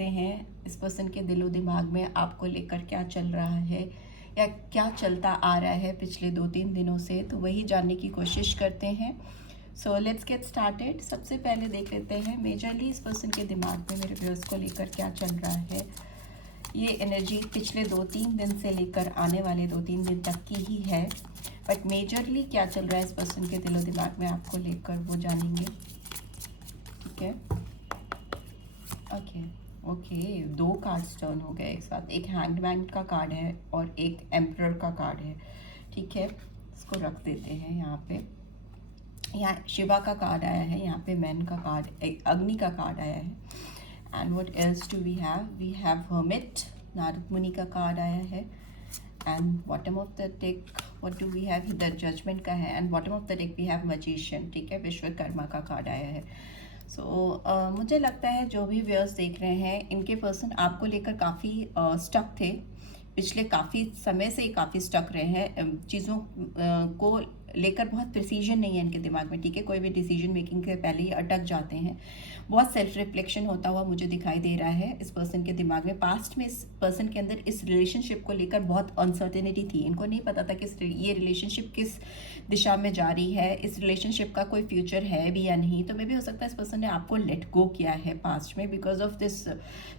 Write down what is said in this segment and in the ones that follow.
देखते हैं इस पर्सन के दिलो दिमाग में आपको लेकर क्या चल रहा है या क्या चलता आ रहा है पिछले 2-3 दिनों से, तो वही जानने की कोशिश करते हैं। So let's get started. सबसे पहले देख लेते हैं मेजरली इस पर्सन के दिमाग में मेरे व्यूअर्स को लेकर क्या चल रहा है। ये एनर्जी पिछले 2-3 दिन से लेकर आने वाले 2-3 दिन तक की ही है, बट मेजरली क्या चल रहा है इस पर्सन के दिलो दिमाग में आपको लेकर वो जानेंगे। ठीक है, ओके ओके, 2 कार्ड्स टर्न हो गए एक साथ। एक हैंगमैन का कार्ड है और एक एम्परर का कार्ड है। ठीक है, इसको रख देते हैं यहाँ पे। यहाँ शिवा का कार्ड आया है, यहाँ पे मैन का कार्ड, एक अग्नि का कार्ड आया है। And what else do we have hermit, Narad Muni का कार्ड आया है। And bottom of the deck what do we have, इधर जजमेंट का है। And bottom of the deck we have magician. ठीक है, विश्वकर्मा का कार्ड आया है। सो मुझे लगता है जो भी व्यूअर्स देख रहे हैं इनके पर्सन आपको लेकर काफ़ी स्टक थे, पिछले काफ़ी समय से काफ़ी स्टक रहे हैं। चीज़ों को लेकर बहुत प्रिसीजन नहीं है इनके दिमाग में। ठीक है, कोई भी डिसीजन मेकिंग के पहले ही अटक जाते हैं। बहुत सेल्फ रिफ्लेक्शन होता हुआ मुझे दिखाई दे रहा है इस पर्सन के दिमाग में। पास्ट में इस पर्सन के अंदर इस रिलेशनशिप को लेकर बहुत अनसर्टेनिटी थी। इनको नहीं पता था कि ये रिलेशनशिप किस दिशा में जा रही है, इस रिलेशनशिप का कोई फ्यूचर है भी या नहीं। तो मे भी हो सकता है इस पर्सन ने आपको लेट गो किया है पास्ट में बिकॉज ऑफ दिस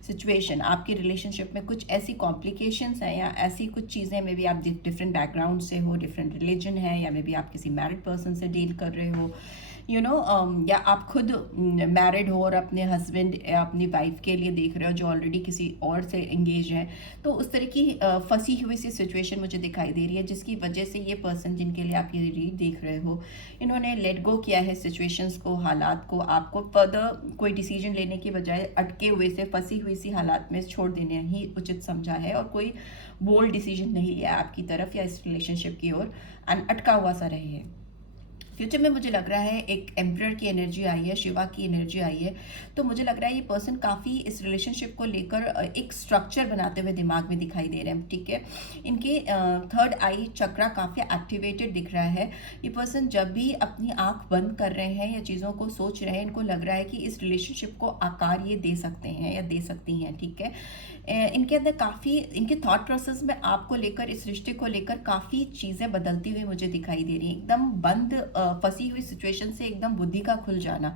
सिचुएशन। आपकी रिलेशनशिप में कुछ ऐसी कॉम्प्लिकेशंस हैं या ऐसी कुछ चीज़ें, मे बी आप डिफरेंट बैकग्राउंड से हो, डिफरेंट रिलीजन है, या मे बी आप किसी मैरिड पर्सन से डील कर रहे हो, या आप खुद मैरिड हो और अपने हस्बैंड या अपनी वाइफ के लिए देख रहे हो जो ऑलरेडी किसी और से एंगेज है। तो उस तरह की फंसी हुई सी सिचुएशन मुझे दिखाई दे रही है, जिसकी वजह से ये पर्सन जिनके लिए आप ये रीड देख रहे हो, इन्होंने लेट गो किया है सिचुएशंस को, हालात को। आपको फर्दर कोई डिसीजन लेने की बजाय अटके हुए से, फंसी हुई सी हालात में छोड़ देना ही उचित समझा है, और कोई बोल्ड डिसीजन नहीं लिया आपकी तरफ या इस रिलेशनशिप की ओर, एंड अटका हुआ सा रहे है। फ्यूचर में मुझे लग रहा है एक एम्परर की एनर्जी आई है, शिवा की एनर्जी आई है। तो मुझे लग रहा है ये पर्सन काफ़ी इस रिलेशनशिप को लेकर एक स्ट्रक्चर बनाते हुए दिमाग में दिखाई दे रहे हैं। ठीक है, इनके थर्ड आई चक्रा काफ़ी एक्टिवेटेड दिख रहा है। ये पर्सन जब भी अपनी आंख बंद कर रहे हैं या चीज़ों को सोच रहे हैं, इनको लग रहा है कि इस रिलेशनशिप को आकार ये दे सकते हैं या दे सकती हैं। ठीक है, इनके अंदर काफ़ी, इनके थॉट प्रोसेस में आपको लेकर, इस रिश्ते को लेकर काफ़ी चीज़ें बदलती हुई मुझे दिखाई दे रही हैं। एकदम बंद फंसी हुई सिचुएशन से एकदम बुद्धि का खुल जाना,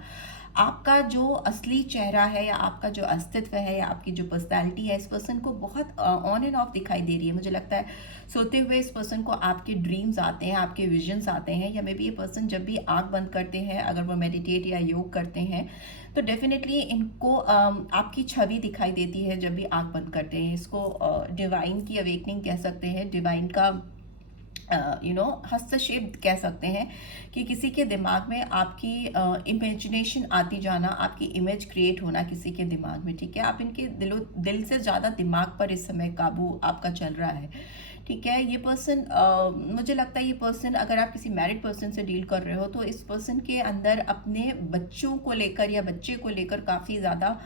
आपका जो असली चेहरा है या आपका जो अस्तित्व है या आपकी जो पर्सनैलिटी है, इस पर्सन को बहुत ऑन एंड ऑफ दिखाई दे रही है। मुझे लगता है सोते हुए इस पर्सन को आपके ड्रीम्स आते हैं, आपके विजन्स आते हैं, या मे बी ये पर्सन जब भी आंख बंद करते हैं, अगर वो मेडिटेट या योग करते हैं, तो डेफिनेटली इनको आपकी छवि दिखाई देती है जब भी आंख बंद करते हैं। इसको डिवाइन की अवेकनिंग कह सकते हैं, डिवाइन का हस्तक्षेप कह सकते हैं, कि किसी के दिमाग में आपकी इमेजिनेशन आती जाना, आपकी इमेज क्रिएट होना किसी के दिमाग में। ठीक है, आप इनके दिल से ज़्यादा दिमाग पर इस समय काबू आपका चल रहा है। ठीक है, ये पर्सन मुझे लगता है ये पर्सन, अगर आप किसी मैरिड पर्सन से डील कर रहे हो, तो इस पर्सन के अंदर अपने बच्चों को लेकर या बच्चे को लेकर काफ़ी ज़्यादा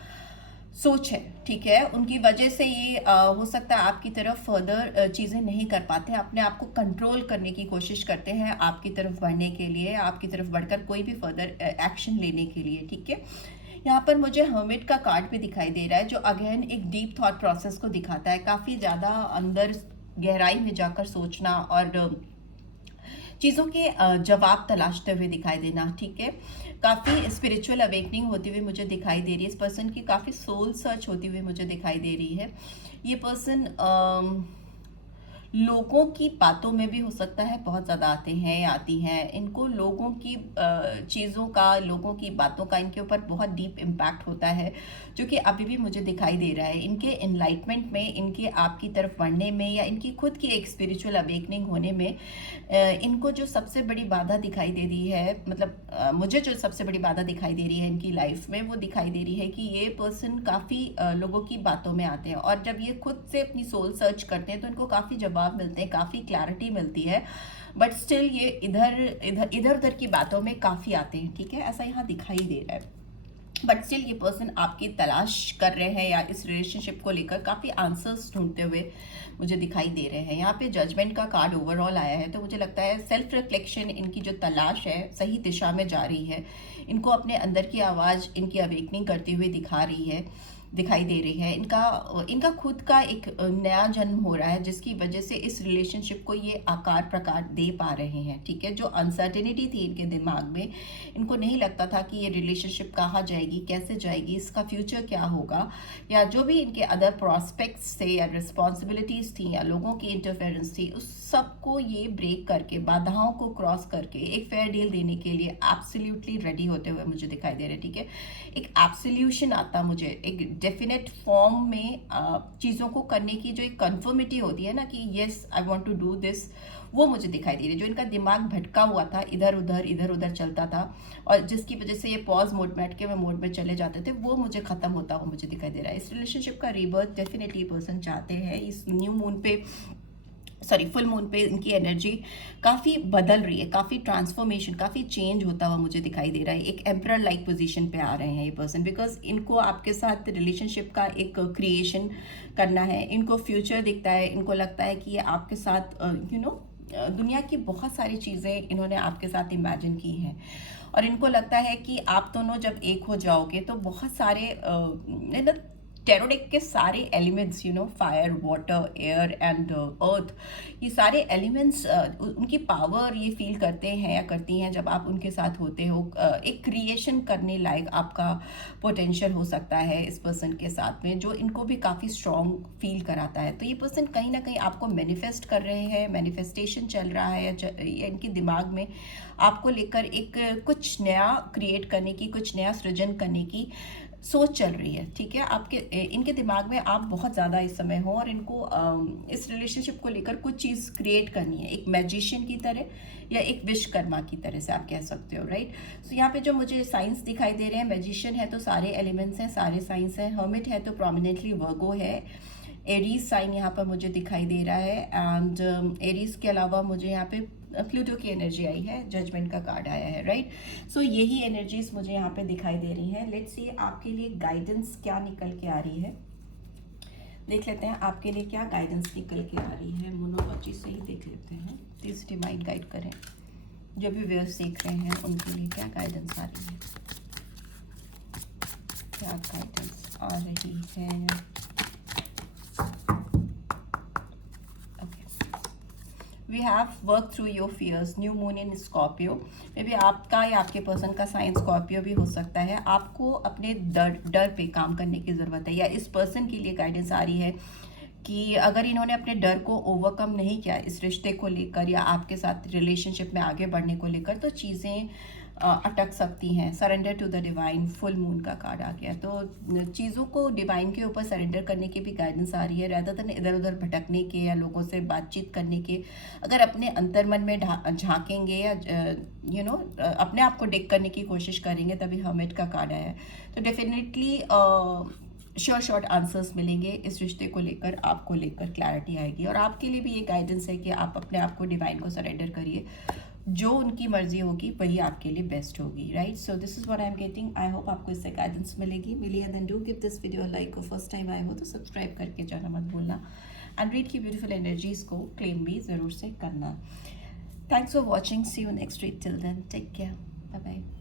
सोच है। ठीक है, उनकी वजह से ये हो सकता है आपकी तरफ फर्दर चीज़ें नहीं कर पाते हैं, अपने आप को कंट्रोल करने की कोशिश करते हैं आपकी तरफ बढ़ने के लिए, आपकी तरफ बढ़कर कोई भी फर्दर एक्शन लेने के लिए। ठीक है, यहाँ पर मुझे हर्मिट का कार्ड भी दिखाई दे रहा है, जो अगेन एक डीप थॉट प्रोसेस को दिखाता है, काफ़ी ज़्यादा अंदर गहराई में जाकर सोचना और चीज़ों के जवाब तलाशते हुए दिखाई देना। ठीक है, काफ़ी स्पिरिचुअल अवेकनिंग होती हुई मुझे दिखाई दे रही है। इस पर्सन की काफ़ी सोल सर्च होती हुई मुझे दिखाई दे रही है। ये पर्सन लोगों की बातों में भी हो सकता है बहुत ज़्यादा आते हैं या आती हैं। इनको लोगों की चीज़ों का, लोगों की बातों का इनके ऊपर बहुत डीप इम्पैक्ट होता है, जो कि अभी भी मुझे दिखाई दे रहा है। इनके एनलाइटमेंट में, इनके आपकी तरफ बढ़ने में, या इनकी खुद की एक स्पिरिचुअल अवेकनिंग होने में, इनको जो सबसे बड़ी बाधा दिखाई दे रही है, मतलब मुझे जो सबसे बड़ी बाधा दिखाई दे रही है इनकी लाइफ में, वो दिखाई दे रही है कि ये पर्सन काफ़ी लोगों की बातों में आते हैं, और जब ये खुद से अपनी सोल सर्च करते हैं तो इनको काफ़ी जवाब मिलते हैं, काफ़ी क्लैरिटी मिलती है, बट स्टिल ये इधर उधर की बातों में काफ़ी आते हैं। ठीक है, ऐसा यहाँ दिखाई दे रहा है, बट स्टिल ये पर्सन आपकी तलाश कर रहे हैं या इस रिलेशनशिप को लेकर काफ़ी आंसर्स ढूंढते हुए मुझे दिखाई दे रहे हैं। यहाँ पे जजमेंट का कार्ड ओवरऑल आया है, तो मुझे लगता है सेल्फ रिफ्लेक्शन, इनकी जो तलाश है सही दिशा में जा रही है। इनको अपने अंदर की आवाज़ इनकी अवेकनिंग करती हुई दिखा रही है। दिखाई दे रही है। इनका खुद का एक नया जन्म हो रहा है, जिसकी वजह से इस रिलेशनशिप को ये आकार प्रकार दे पा रहे हैं, ठीक है। जो अनसर्टेनिटी थी इनके दिमाग में, इनको नहीं लगता था कि ये रिलेशनशिप कहाँ जाएगी, कैसे जाएगी, इसका फ्यूचर क्या होगा, या जो भी इनके अदर प्रॉस्पेक्ट्स थे या रिस्पॉन्सिबिलिटीज़ थी या लोगों की इंटरफेरेंस थी, उस सबको ये ब्रेक करके, बाधाओं को क्रॉस करके एक फेयर डील देने के लिए एब्सोल्युटली रेडी होते हुए मुझे दिखाई दे रहे हैं, ठीक है। एक एब्सोल्यूशन आता मुझे, एक डेफिनेट फॉर्म में चीज़ों को करने की जो एक कन्फर्मिटी होती है ना कि yes I want to do this, वो मुझे दिखाई दे रही है। जो इनका दिमाग भटका हुआ था, इधर उधर चलता था, और जिसकी वजह से ये पॉज मोड में अटके हुए मोड में चले जाते थे, वो मुझे खत्म होता हुआ मुझे दिखाई दे रहा है। इस रिलेशनशिप का रिबर्थ डेफिनेटली पर्सन चाहते हैं। इस न्यू मून पे, सॉरी फुल मून पे इनकी एनर्जी काफ़ी बदल रही है, काफ़ी ट्रांसफॉर्मेशन, काफ़ी चेंज होता हुआ मुझे दिखाई दे रहा है। एक एम्परर लाइक पोजीशन पे आ रहे हैं ये पर्सन, बिकॉज इनको आपके साथ रिलेशनशिप का एक क्रिएशन करना है। इनको फ्यूचर दिखता है, इनको लगता है कि ये आपके साथ दुनिया की बहुत सारी चीज़ें इन्होंने आपके साथ इमेजिन की हैं, और इनको लगता है कि आप दोनों जब एक हो जाओगे तो बहुत सारे टेरोडेक के सारे elements, fire, water, air and earth, ये सारे एलिमेंट्स उनकी पावर ये फील करते हैं या करती हैं जब आप उनके साथ होते हो। एक क्रिएशन करने लायक आपका पोटेंशियल हो सकता है इस पर्सन के साथ में, जो इनको भी काफ़ी स्ट्रॉन्ग फील कराता है। तो ये पर्सन कहीं ना कहीं आपको मैनिफेस्ट कर रहे हैं, मैनिफेस्टेशन चल रहा है या इनके दिमाग में आपको लेकर एक कुछ नया क्रिएट करने की, कुछ नया सृजन करने की सोच चल रही है, ठीक है। इनके दिमाग में आप बहुत ज़्यादा इस समय हो, और इनको इस रिलेशनशिप को लेकर कुछ चीज़ क्रिएट करनी है, एक मैजिशियन की तरह या एक विश्वकर्मा की तरह से आप कह सकते हो, राइट। सो यहाँ पे जो मुझे साइंस दिखाई दे रहे हैं, मैजिशियन है तो सारे एलिमेंट्स हैं, सारे साइंस हैं। हर्मिट है तो प्रोमिनेंटली वर्गो है। एरीज साइन यहाँ पर मुझे दिखाई दे रहा है, एंड एरीज के अलावा मुझे यहाँ पे प्लूटो की एनर्जी आई है, जजमेंट का कार्ड आया है, राइट। सो यही एनर्जीज मुझे यहाँ पे दिखाई दे रही हैं। लेट्स सी आपके लिए गाइडेंस क्या निकल के आ रही है, देख लेते हैं आपके लिए क्या गाइडेंस निकल के आ रही है। मोनोलॉजी से ही देख लेते हैं, प्लीज डिवाइन गाइड करें। जो भी व्यूअर्स देख रहे हैं उनके लिए क्या गाइडेंस आ रही है, क्या गाइडेंस आ रही है। We have work through your fears, new moon in Scorpio. Maybe आपका या आपके पर्सन का साइन स्कॉर्पियो भी हो सकता है। आपको अपने डर पे काम करने की ज़रूरत है, या इस पर्सन के लिए गाइडेंस आ रही है कि अगर इन्होंने अपने डर को ओवरकम नहीं किया इस रिश्ते को लेकर या आपके साथ रिलेशनशिप में आगे बढ़ने को लेकर, तो चीज़ें अटक सकती हैं। Surrender to the divine, full moon का कार्ड आ गया, तो चीज़ों को डिवाइन के ऊपर सरेंडर करने की भी गाइडेंस आ रही है, rather than इधर उधर भटकने के या लोगों से बातचीत करने के। अगर अपने अंतर्मन में झांकेंगे या अपने आप को डिग करने की कोशिश करेंगे, तभी हर्मिट का कार्ड आया है। तो डेफिनेटली शॉर्ट आंसर्स मिलेंगे इस रिश्ते को लेकर, आपको लेकर क्लैरिटी आएगी, और आपके लिए भी ये गाइडेंस है कि आप अपने आप को डिवाइन को सरेंडर करिए। जो उनकी मर्जी होगी वही आपके लिए बेस्ट होगी, right. So this is what I am getting. I hope आपको इससे गाइडेंस मिली है। Then do give this video like, और फर्स्ट टाइम आए हो तो सब्सक्राइब करके जाना मत भूलना, एंड रीड की ब्यूटीफुल एनर्जीज को क्लेम भी ज़रूर से करना। Thanks for watching, see you next week, till then take care, bye bye.